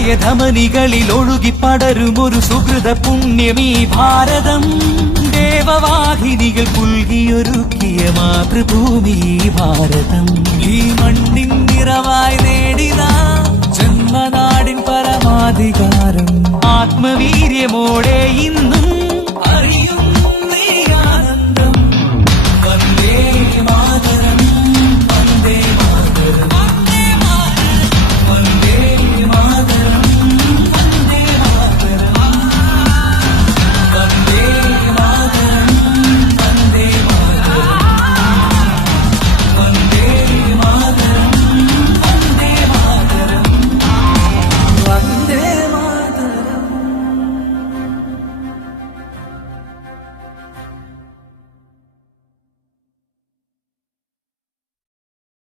ഹൃദയധമനികളിൽ ഒഴുകി പടരുമൊരു സുഹൃത പുണ്യമീ ഭാരതം. ദേവവാഹിനികൾ പുൽകിയൊരുക്കിയ മാതൃഭൂമി ഭാരതം. ഈ മണ്ണിൻ നിറവായി നേടിന ജന്മനാടിൻ പരമാധികാരം. ആത്മവീര്യമോടെ